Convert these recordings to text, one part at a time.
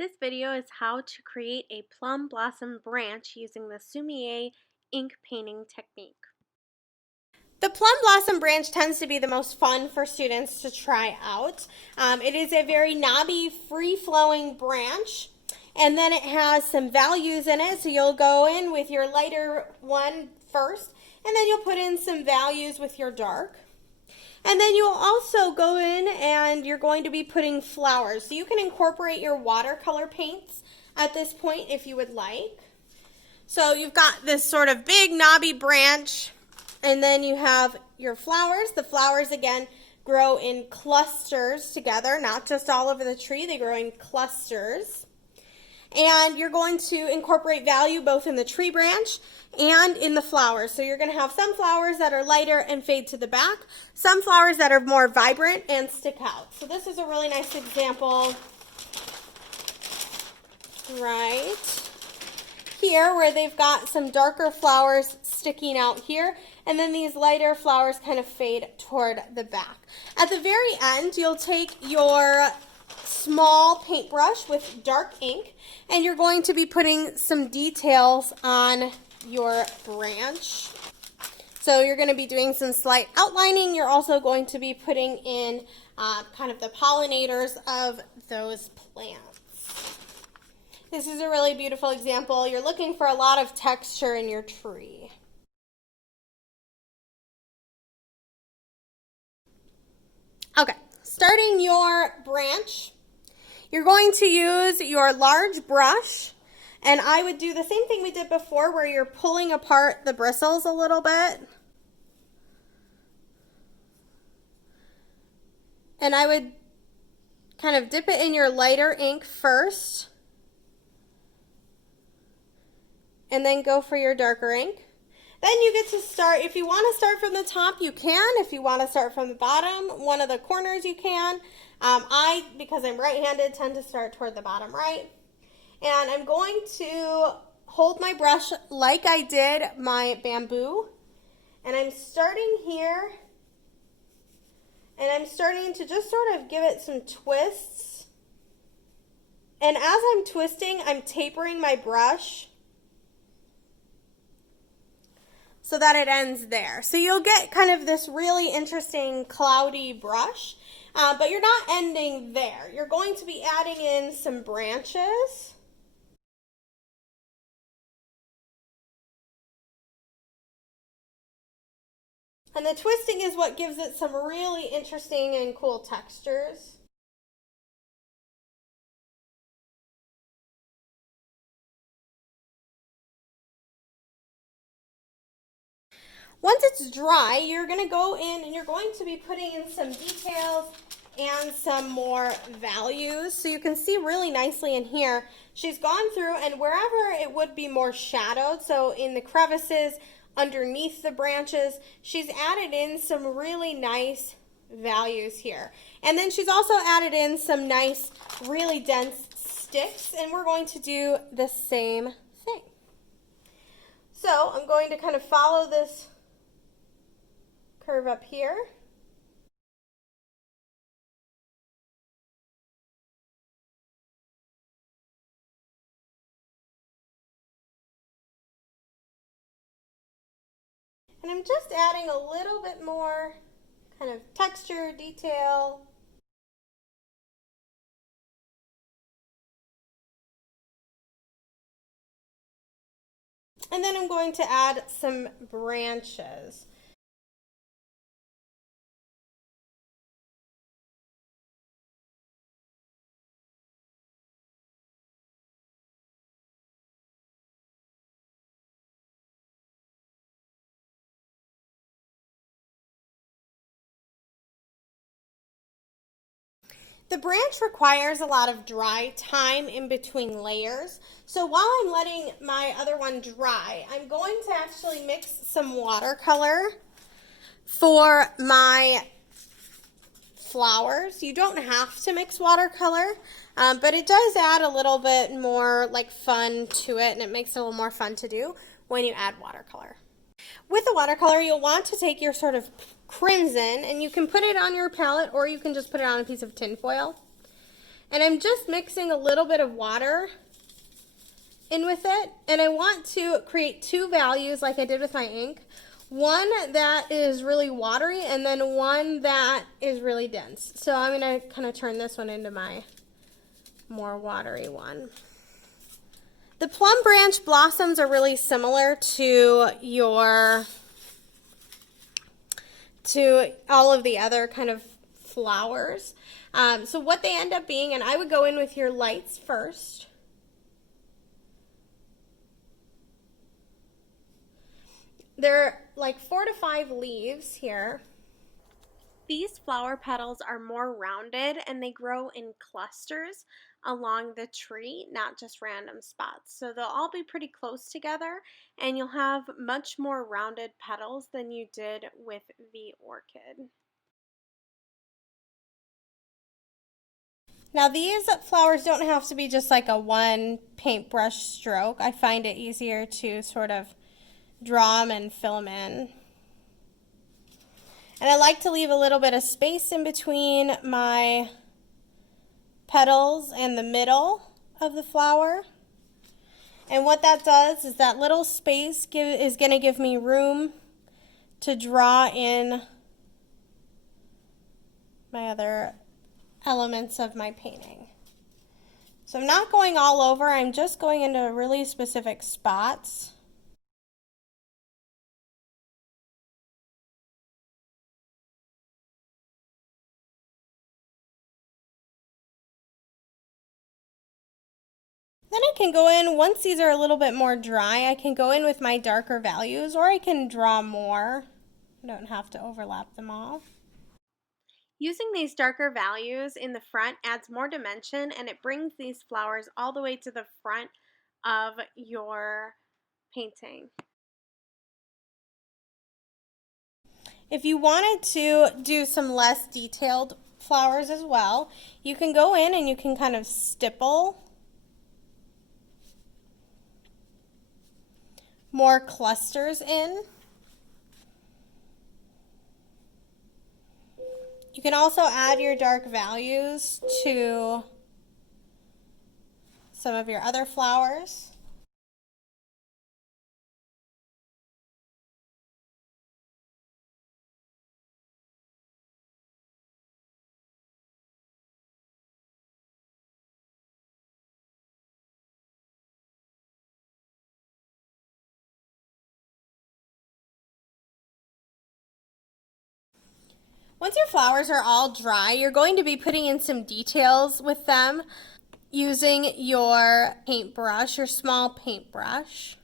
This video is how to create a plum blossom branch using the Sumi-e ink painting technique. The plum blossom branch tends to be the most fun for students to try out. It is a very knobby, free-flowing branch, and then it has some values in it. So you'll go in with your lighter one first, and then you'll put in some values with your dark. And then you'll also go in and you're going to be putting flowers. So you can incorporate your watercolor paints at this point if you would like. So you've got this sort of big knobby branch, and then you have your flowers. The flowers, again, grow in clusters together, not just all over the tree. They grow in clusters. And you're going to incorporate value both in the tree branch and in the flowers. So you're going to have some flowers that are lighter and fade to the back, some flowers that are more vibrant and stick out. So this is a really nice example right here where they've got some darker flowers sticking out here, and then these lighter flowers kind of fade toward the back. At the very end, you'll take your small paintbrush with dark ink, and you're going to be putting some details on your branch. So you're going to be doing some slight outlining. You're also going to be putting in kind of the pollinators of those plants. This is a really beautiful example. You're looking for a lot of texture in your tree. Okay, starting your branch, you're going to use your large brush, and I would do the same thing we did before where you're pulling apart the bristles a little bit. And I would kind of dip it in your lighter ink first, and then go for your darker ink. Then you get to start, if you want to start from the top, you can. If you want to start from the bottom, one of the corners, you can. I, because I'm right-handed, tend to start toward the bottom right. And I'm going to hold my brush like I did my bamboo. And I'm starting here. And I'm starting to just sort of give it some twists. And as I'm twisting, I'm tapering my brush so that it ends there. So you'll get kind of this really interesting cloudy brush, but you're not ending there. You're going to be adding in some branches. And the twisting is what gives it some really interesting and cool textures. Once it's dry, you're going to go in and you're going to be putting in some details and some more values. So you can see really nicely in here, she's gone through, and wherever it would be more shadowed, so in the crevices, underneath the branches, she's added in some really nice values here. And then she's also added in some nice, really dense sticks, and we're going to do the same thing. So I'm going to kind of follow this curve up here. And I'm just adding a little bit more kind of texture, detail. And then I'm going to add some branches. The branch requires a lot of dry time in between layers. So while I'm letting my other one dry, I'm going to actually mix some watercolor for my flowers. You don't have to mix watercolor, but it does add a little bit more like fun to it, and it makes it a little more fun to do when you add watercolor. With the watercolor, you'll want to take your sort of crimson, and you can put it on your palette or you can just put it on a piece of tin foil. And I'm just mixing a little bit of water in with it. And I want to create two values like I did with my ink. One that is really watery and then one that is really dense. So I'm going to kind of turn this one into my more watery one. The plum branch blossoms are really similar to all of the other kind of flowers. So what they end up being, and I would go in with your lights first. There are like 4 to 5 leaves here. These flower petals are more rounded and they grow in clusters along the tree, not just random spots. So they'll all be pretty close together and you'll have much more rounded petals than you did with the orchid. Now these flowers don't have to be just like a one paintbrush stroke. I find it easier to sort of draw them and fill them in. And I like to leave a little bit of space in between my petals and the middle of the flower. And what that does is that little space is going to give me room to draw in my other elements of my painting. So I'm not going all over, I'm just going into really specific spots. Then I can go in, once these are a little bit more dry, I can go in with my darker values, or I can draw more. I don't have to overlap them all. Using these darker values in the front adds more dimension and it brings these flowers all the way to the front of your painting. If you wanted to do some less detailed flowers as well, you can go in and you can kind of stipple more clusters in. You can also add your dark values to some of your other flowers. Once your flowers are all dry, you're going to be putting in some details with them using your paintbrush, your small paintbrush,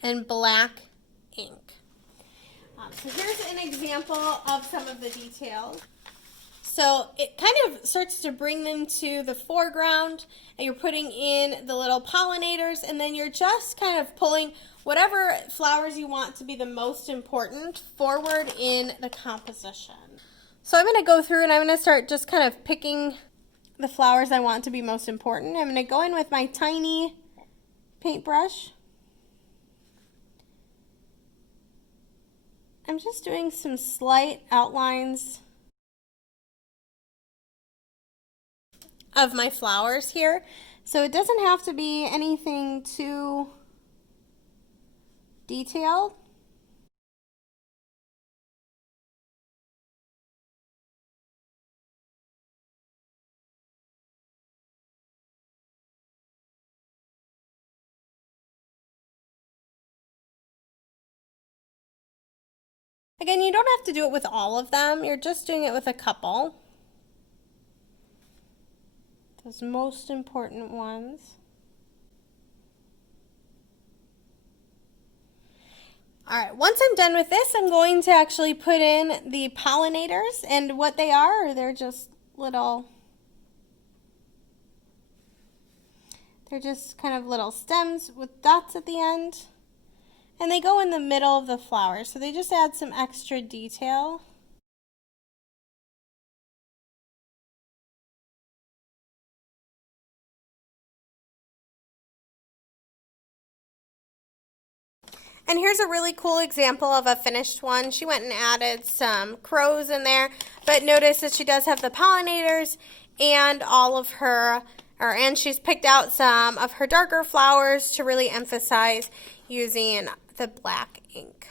and black ink. So here's an example of some of the details. So it kind of starts to bring them to the foreground, and you're putting in the little pollinators, and then you're just kind of pulling whatever flowers you want to be the most important forward in the composition. So I'm going to go through and I'm going to start just kind of picking the flowers I want to be most important. I'm going to go in with my tiny paintbrush. I'm just doing some slight outlines of my flowers here. So it doesn't have to be anything too detailed. Again, you don't have to do it with all of them. You're just doing it with a couple. Those most important ones. All right, once I'm done with this, I'm going to actually put in the pollinators, and what they are, they're just kind of little stems with dots at the end. And they go in the middle of the flower, so they just add some extra detail. And here's a really cool example of a finished one. She went and added some crows in there, but notice that she does have the pollinators and all of her, and she's picked out some of her darker flowers to really emphasize using the black ink.